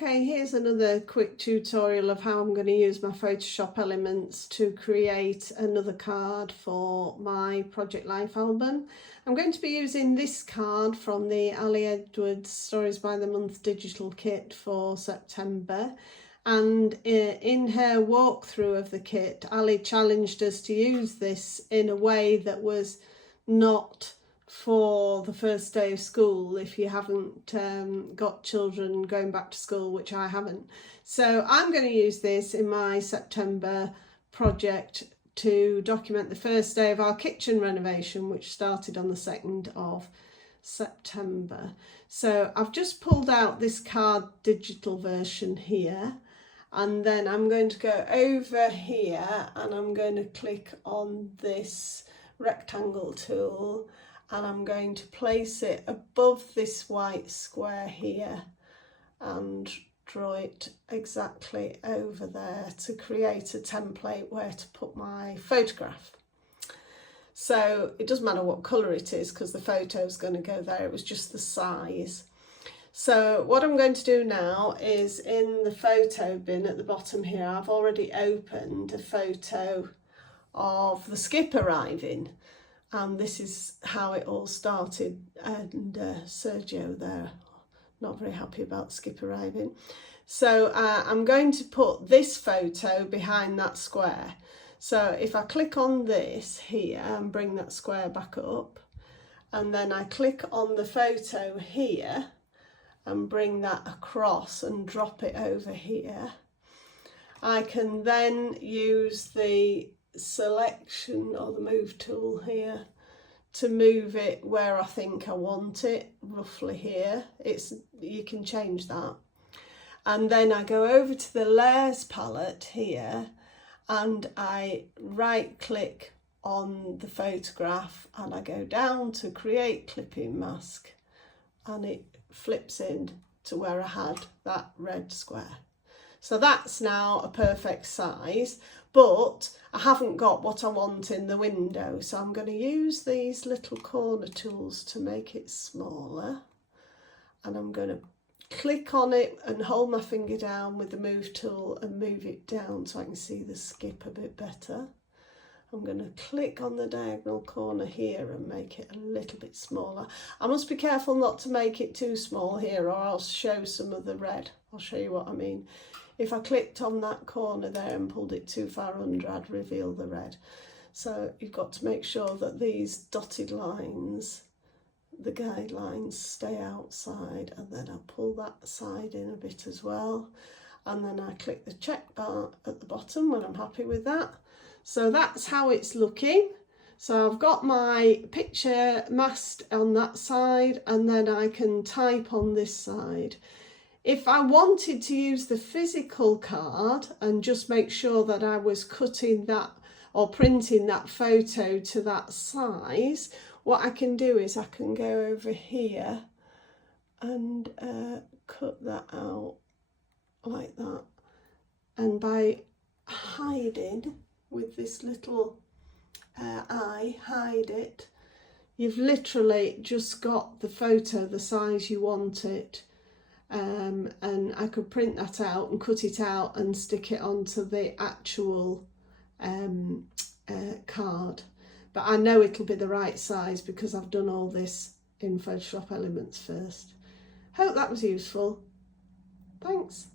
Okay, here's another quick tutorial of how I'm going to use my Photoshop elements to create another card for my Project Life album. I'm going to be using this card from the Ali Edwards Stories by the Month digital kit for September. And in her walkthrough of the kit, Ali challenged us to use this in a way that was not for the first day of school if you haven't got children going back to school, which I haven't. So I'm going to use this in my September project to document the first day of our kitchen renovation, which started on the 2nd of September. So I've just pulled out this card digital version here, and then I'm going to go over here and I'm going to click on this rectangle tool, and I'm going to place it above this white square here and draw it exactly over there to create a template where to put my photograph. So it doesn't matter what colour it is because the photo is going to go there, it was just the size. So what I'm going to do now is, in the photo bin at the bottom here, I've already opened a photo of the skip arriving. And this is how it all started, and Sergio there, not very happy about Skip arriving. So I'm going to put this photo behind that square. So if I click on this here and bring that square back up, and then I click on the photo here and bring that across and drop it over here, I can then use the selection or the move tool here to move it where I think I want it, roughly here. You can change that. And then I go over to the layers palette here and I right click on the photograph and I go down to create clipping mask, and it flips in to where I had that red square. So that's now a perfect size, but I haven't got what I want in the window. So I'm going to use these little corner tools to make it smaller. And I'm going to click on it and hold my finger down with the move tool and move it down so I can see the skip a bit better. I'm going to click on the diagonal corner here and make it a little bit smaller. I must be careful not to make it too small here, or I'll show some of the red. I'll show you what I mean. If I clicked on that corner there and pulled it too far under, I'd reveal the red. So you've got to make sure that these dotted lines, the guidelines, stay outside, and then I'll pull that side in a bit as well. And then I click the check bar at the bottom when I'm happy with that. So that's how it's looking. So I've got my picture masked on that side, and then I can type on this side. If I wanted to use the physical card and just make sure that I was cutting that or printing that photo to that size, what I can do is I can go over here and cut that out like that. And by hiding with this little eye, hide it, you've literally just got the photo the size you want it. And I could print that out and cut it out and stick it onto the actual card. But I know it'll be the right size because I've done all this in Photoshop Elements first. Hope that was useful. Thanks.